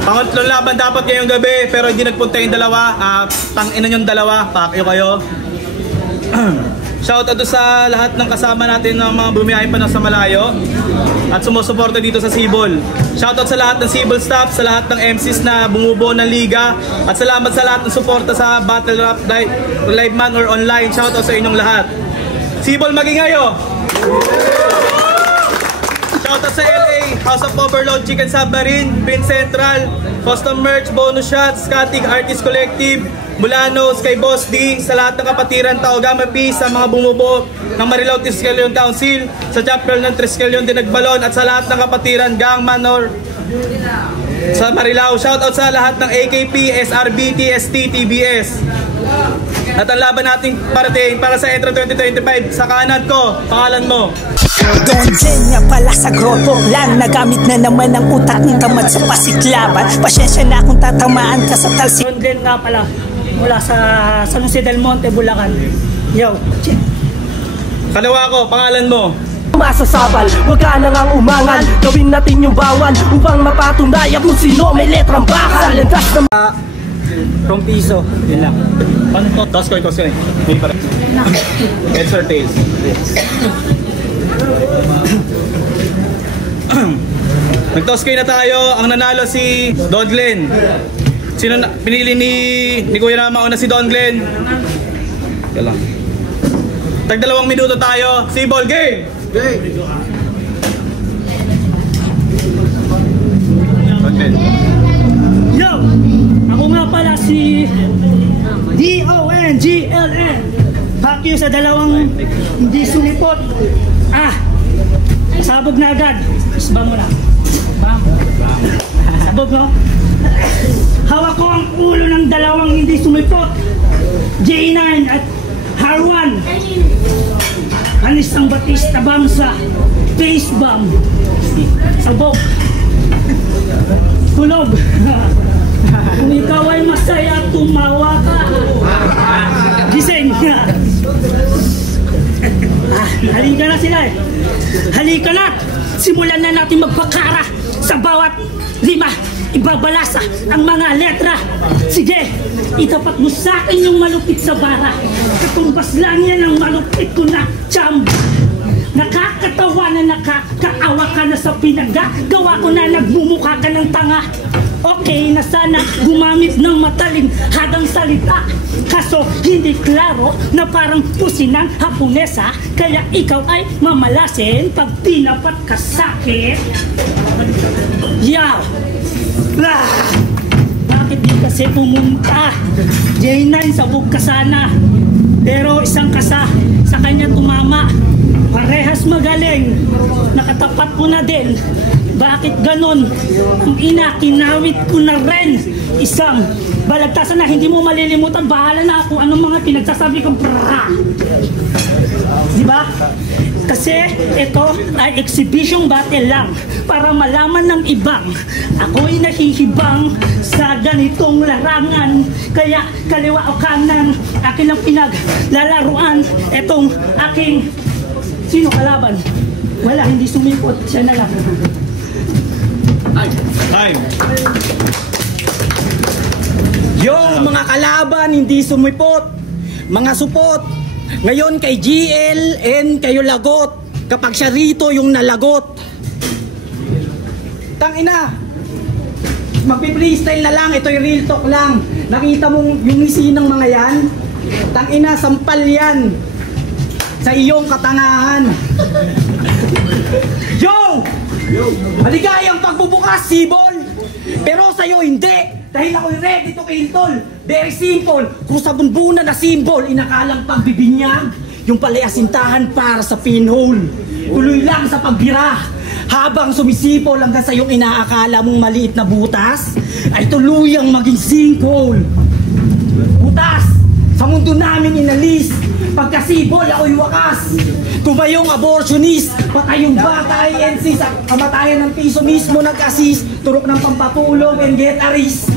Pangatlong laban dapat ngayong gabi pero hindi nagpunta yung dalawa. Tangina yung dalawa, pakyo kayo. Shoutout sa lahat ng kasama natin ng mga bumiyahe pa na sa malayo at sumusuporta dito sa Sibol. Shoutout sa lahat ng Sibol staff, sa lahat ng MCs na bumubuo ng liga, at salamat sa lahat ng suporta sa Battle Rap live man or online. Shoutout sa inyong lahat. Sibol magingayo. Shoutout sa LA, House of Overload, Chicken Submarine, Pin Central, Custom Merch, Bonus Shots, Skatig Artist Collective, Mulanos, kay Boss D, sa lahat ng kapatiran, Taogama P, sa mga bumubuo ng Marilao Triskelion Council, sa chapter ng Triskelion Dinagbalon, at sa lahat ng kapatiran, Gang Manor sa Marilao. Shoutout sa lahat ng AKP, SRB, TST, TBS. At ang laban natin parating para sa Entra 2025, sa kanan ko, pangalan mo. Don Jen nga pala sa grotto lang. Nagamit na naman ang utak ng tamad sa pasiklaban. Pasyensya na kung tatamaan ka sa talsik. Don Jen nga pala, mula sa San Jose del Monte, Bulacan. Yo. Kalawa ko, pangalan mo. Masasabal, wag ka na ngang umangal. Gawin natin yung bawal upang mapatunayan kung sino may letrang bakal. Landas na From piso, yun lang. Paano to? Toss coin. May pala. Heads or tails? Nag-toss coin na tayo. Ang nanalo si Don Glenn. Sino na, pinili ni Kuya na mauna si Don Glenn? Yan lang. Tag 2 minuto tayo. Sibol, game! Don Glenn. Yo! Ako nga pala si DONGLN. Fuck you sa dalawang hindi sumipot. Sabog na agad. Isbang mo na. Bam. Sabog, no? Hawak ko ang ulo ng dalawang hindi sumipot. J9 at Harwan. Anis ang Batista Bangsa. Face bomb. Sabog. Tulog. Kung ikaw ay masaya, tumawa ka. Gising. Halika na sila eh. Halika na. Simulan na natin magpakara sa bawat 5. Ibabalasa ang mga letra. Sige, itapat mo sa akin yung malupit sa bara. Katumbas lang yan ang malupit ko na chamba. Nakakatawa na nakakaawa ka na sa pinagagawa ko na nagmumukha ka ng tanga. Okay na sana gumamit ng mataling hadang salita. Kaso hindi klaro na parang pusin ng Haponesa. Kaya ikaw ay mamalasin pag tinapat ka sa'kin. Yaw! Bakit di kasi pumunta? J9, sabog ka sana. Pero isang kasa sa kanya tumama. Parehas magaling. Nakatapat ko na din. Bakit ganon? Ang ina, kinawit ko na rin. Isang balagtasan na hindi mo malilimutan. Bahala na kung anong mga pinagsasabi kong prrrr. Diba? Kasi ito ay exhibition battle lang para malaman ng ibang ako'y nahihibang sa ganitong larangan. Kaya kaliwa o kanan, akin ang pinaglalaruan. Etong aking sino kalaban? Wala, hindi sumipot. Siya na lang. Time. Yung mga kalaban hindi sumipot, mga supot. Ngayon kay GLN kayo lagot. Kapag siya rito yung nalagot. Tangina, magpi-freestyle na lang. Ito'y real talk lang. Nakita mong yung isi ng mga yan? Tangina, sampal yan sa iyong katangahan. Yo! Maligayang pagbubukas, Sibol! Pero sa'yo hindi! Dahil ako'y ready to kill, tol! Very simple! Kung sa bunbunan na symbol, inakalang pagbibinyag, yung pala'y asintahan para sa pinhole. Tuloy lang sa pagbira. Habang sumisipol hanggang sa iyong inaakala mong maliit na butas, ay tuluyang maging sinkhole. Butas! Sa mundo namin inalis, pagkasibol ako'y wakas. Tumayong abortionist, patayong bata INC sa kamatayan ng piso mismo nag-assist. Turok ng pampatulong and get a risk.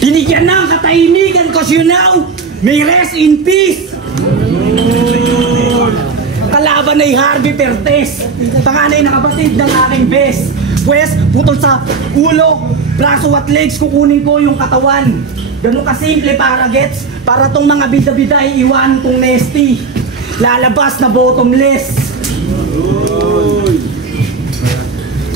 Binigyan ng katahimikan cause you know, may rest in peace. Kalaban ay Harvey Pertes, panganay na kapatid ng aking best. Pwes, putol sa ulo, braso at legs, kukunin ko yung katawan. Ganun kasimple para gets, para tong mga bida-bida ay iwan kong nesty. Lalabas na bottomless.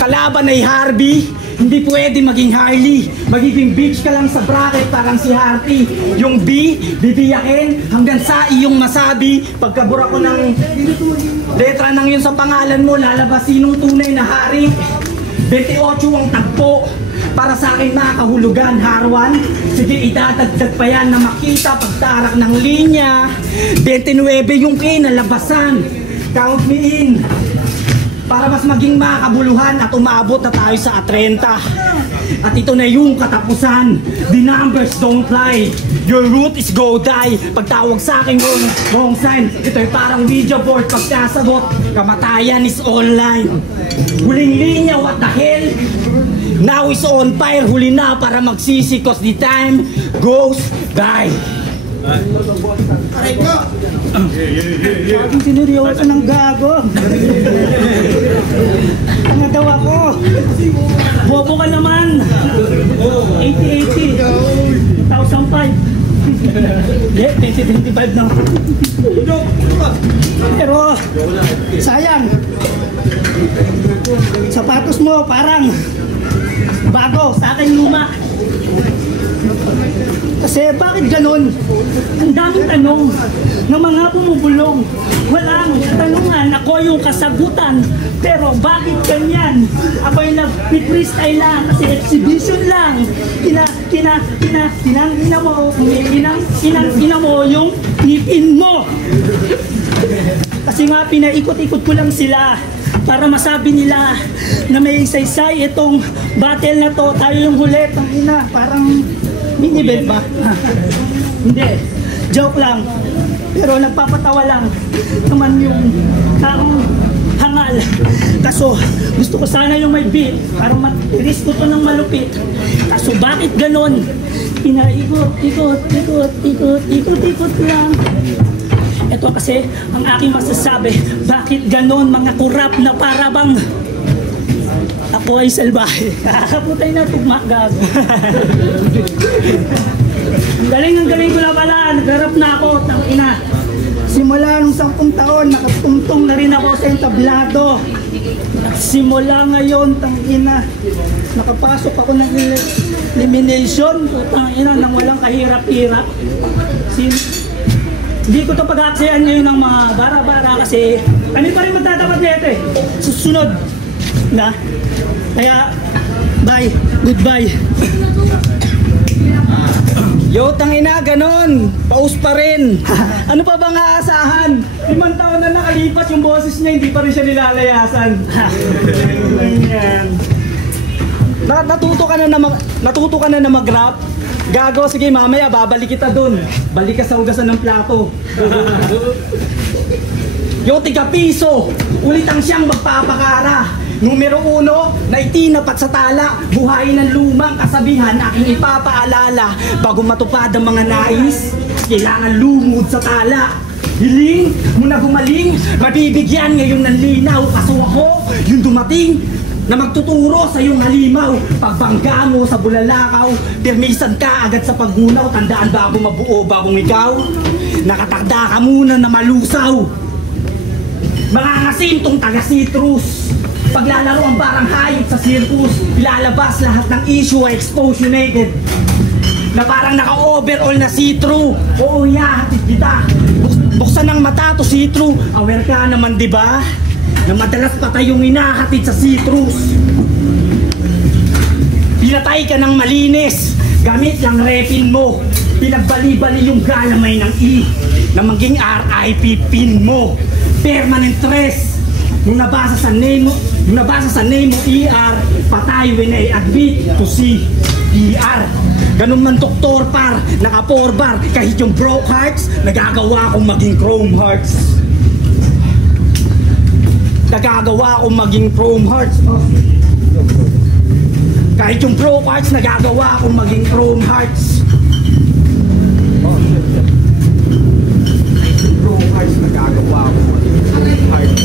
Kalaban ay Harvey, hindi pwede maging Harley. Magiging bitch ka lang sa bracket parang si Harty. Yung B, bibiyakin hanggang sa iyong masabi. Pagkabura ko ng letra ng yun sa pangalan mo, lalabas sinong tunay na hari. 28 ang tagpo para sa akin nakahulugan, Harwan. Sige, idadagdag pa yan na makita pagtarak ng linya. 29 yung kinalabasan. Count me in para mas maging makabuluhan at umabot na tayo sa 30. At ito na yung katapusan. The numbers don't lie. Your root is go die. Pagtawag sa akin wrong sign. Ito'y parang video board. Pagkasagot, kamatayan is online. Huling linya, what the hell? Now is on fire. Huli na para magsisi cause the time goes by. Aray ko! Bakit sinuryoso ng gago? Ang daw ako. Bobo ka naman. 80-80. 2005. Hindi, 2025 na. Pero, sayang. Sapatos mo parang bago, sa akin luma. Kasi bakit ganun? Ang daming tanong ng mga bumubulong. Walang katanungan, ako yung kasagutan. Pero bakit ganyan? Ako yung nag-freestyle lang kasi exhibition lang. Ina mo yung ngipin mo. Kasi nga pinaikot-ikot ko lang sila para masabi nila na may saysay itong battle na to. Tayo yung huli, ina, parang mini-event ba? Hindi, joke lang. Pero nagpapatawa lang naman yung taong hangal. Kaso gusto ko sana yung may beat para matiris ko to ng malupit. Kaso bakit ganon? Ikot lang. Ito kasi ang aking masasabi. Bakit ganon mga kurap na parabang ako ay salbahe. Kakaputay na tugmakgag. Ang galing ko na pala. Nagrarap na ako. Tangina. Simula nung 10 taon, nakatungtong na rin ako sa entablado. Simula ngayon, tangina, nakapasok ako ng elimination. Tangina, nang walang kahirap-hirap. Hindi ko ito pag-aaksayan ngayon ng mga bara-bara kasi kami pa rin magtatapat nito eh. Susunod na. Kaya, bye. Goodbye. Yo, tangina, ganon. Paus pa rin. Ano pa bang aasahan? 5 taon na nakalipas yung boses niya, hindi pa rin siya nilalayasan. Natuto ka na mag-rap? Gago, sige mamaya, babalik kita dun. Balik ka sa hugasan ng plato. Yo, tig-piso. Ulit ang siyang magpapakara. Numero 1, na itinapat sa tala. Buhayin ng lumang kasabihan, aking ipapaalala. Bago matupad ang mga nais, kailangan lumod sa tala. Hiling mo na gumaling, mabibigyan ngayon ng linaw. Kaso ako, yung dumating na magtuturo sa iyong halimaw. Pagbangga mo sa bulalakaw, permisan ka agad sa paggunaw. Tandaan bago mabuo, bagong ikaw, nakatakda ka muna na malusaw. Mga ngasintong taga-citrus, paglalaro ang barang hayop sa circus, ilalabas lahat ng issue ay expose you naked. Na parang naka-overall na see-through. Oo, hatid kita. Buksan ang mata to see-through. Aware ka naman, di ba? Na madalas pa tayong inahatid sa citrus. Pinatay ka ng malinis, gamit lang repin mo. Pinagbali-bali yung galamay ng E na maging RIP pin mo. Permanent stress. Nung nabasa sa name mo ER, patay when I admit to see ER. Ganun man doktor par, naka 4 bar. Kahit yung broke hearts, nagagawa akong maging chrome hearts. Nagagawa akong maging chrome hearts. Kahit yung pro cards nagagawa akong maging chrome hearts. Pro cards nagagawa akong maging chrome hearts.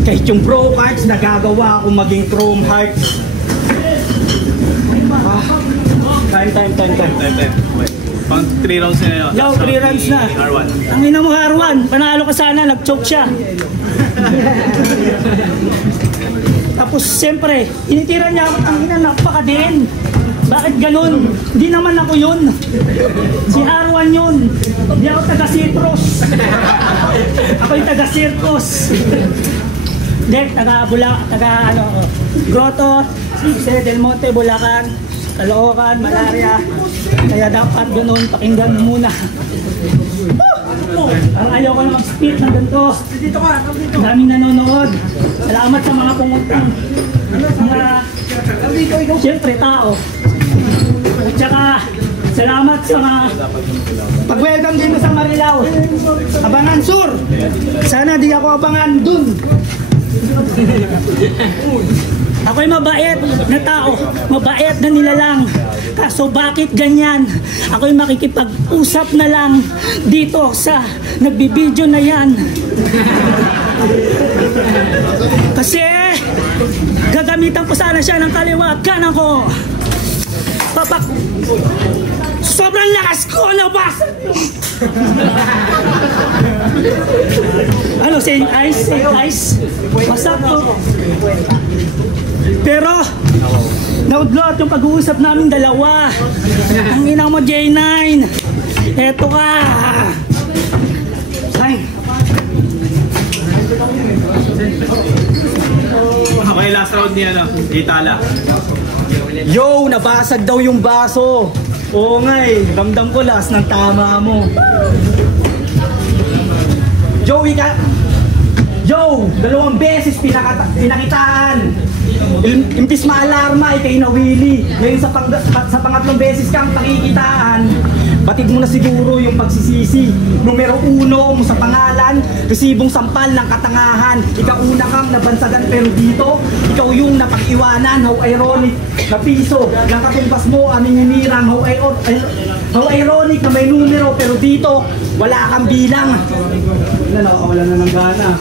Kahit yung pro cards nagagawa akong maging chrome hearts. Time. Pang 3 rounds na yun. Yo, 3 rounds na. R1. Ang ina mo, R1. Panalo ka sana, nag-choke siya. Tapos, siyempre, initira niya ako. Ang ina, napakadiin. Bakit ganun? Hindi naman ako yun. Si R1 yun. Hindi ako taga-Citrus. Ako yung taga-Circus. Hindi, Grotto, Del Monte, Bulacan, Caloocan, Malaria. Kaya dapat ganun, pakinggan muna. Parang ayaw ko na mag-speak ng ganito. Daming nanonood. Salamat sa mga pumuntang. Siyempre, tao. At saka, salamat sa mga pag-welcome din sa Marilao. Abangan Sur. Sana di ako abangan dun. Ako'y mabait na tao, mabait na nilalang. Kaso bakit ganyan? Ako'y makikipag-usap na lang dito sa nagbibideo na yan. Kasi gagamitan ko sana siya ng kaliwa kanan ko. Papak, sobrang lakas ko na ba? Ano, saying ice? Masap ko. Pero, naudlot yung pag-uusap namin dalawa. Ang ina mo, J9. Eto ka. Ay. Okay, last round niya, Itala. Yo, nabasag daw yung baso. Oo nga eh, ramdam ko last ng tama mo. Joey ka. Yo, 2 beses pinakitaan. Imbis maalarma, ikay nawili. Ngayon sa pangatlong beses kang pakikitaan. Batid mo na siguro yung pagsisisi. Numero 1 mo sa pangalan, resibong sampal ng katangahan. Ikaw una kang nabansagan pero dito, ikaw yung napag-iwanan. How ironic na piso ng katumbas mo, aming hinirang. How ironic na may numero pero dito, wala kang bilang. Nakawala na ng gana.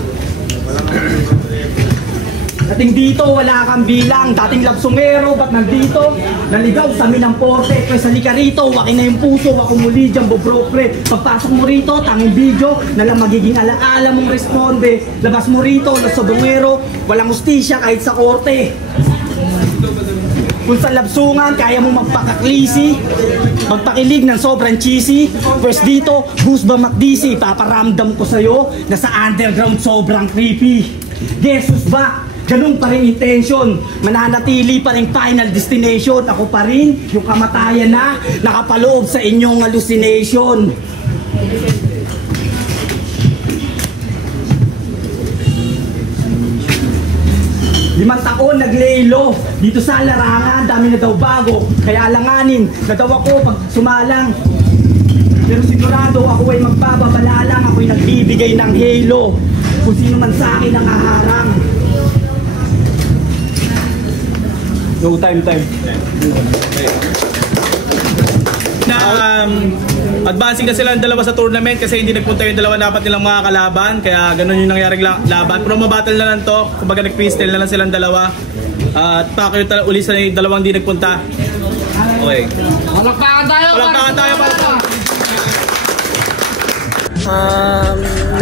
Dating dito, wala kang bilang. Dating labsungero, ba't nandito? Naligaw sa amin ang porte. Pwesa halika rito, wakin na yung puso. Ako muli dyan, bobrokre. Pagpasok mo rito, tanging video na lang magiging alaala mong responde. Labas mo rito, labsungero. Walang ustisya kahit sa korte. Kung sa labsungan, kaya mo magpakaklisi, magpakilig ng sobrang cheesy. First dito, Goose ba McDC? Paparamdam ko sa'yo na sa underground sobrang creepy. Jesus ba? Ganun pa rin intention. Mananatili pa rin final destination. Ako pa rin yung kamatayan na nakapaloob sa inyong hallucination. 5 taon naglelo dito sa larangan, dami na daw bago. Kaya alanganin na daw ako pag sumalang. Pero sigurado ako ay magbababalalang. Ako'y nagbibigay ng halo kung sino man sa akin ang haharang. No time. Na advancing na sila ang dalawa sa tournament kasi hindi nagpunta yung dalawa dapat nilang mga kalaban, kaya ganun yung nangyaring laban. Pero mabattle na lang to, kumbaga nag-freestyle na lang silang dalawa. At Pacquiao uli sa dalawang hindi nagpunta. Okay. Palakpakan tayo para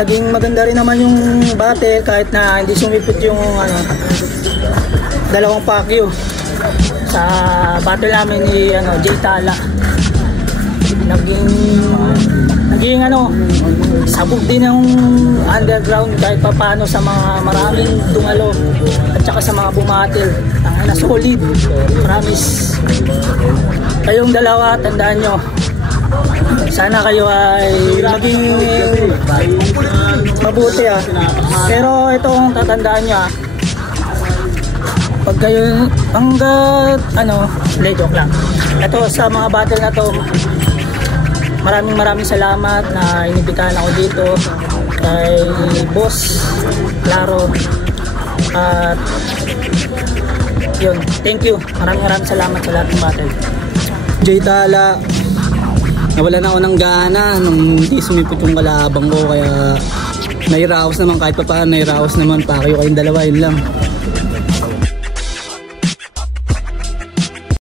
naging maganda rin naman yung battle kahit na hindi sumipot yung dalawang Pacquiao sa battle namin ni J Tala. Naging sabog din ng underground kahit paano sa mga maraming dumalo at saka sa mga bumatil. Ang solid, promise. Kayong dalawa, tandaan nyo, sana kayo ay maging mabuti pero itong tatandaan nyo pag kayo hanggat joke lang. Ito sa mga battle na to, maraming salamat na inibitahan ako dito kay Boss Claro At yun, thank you. Maraming salamat sa lahat ng battle. Jay Tala, nawalan ako ng gana nung hindi sumipot yung kalabang ko, kaya nairaos naman kahit pa paano, nairaos naman pa kayo kayong dalawa, yun lang.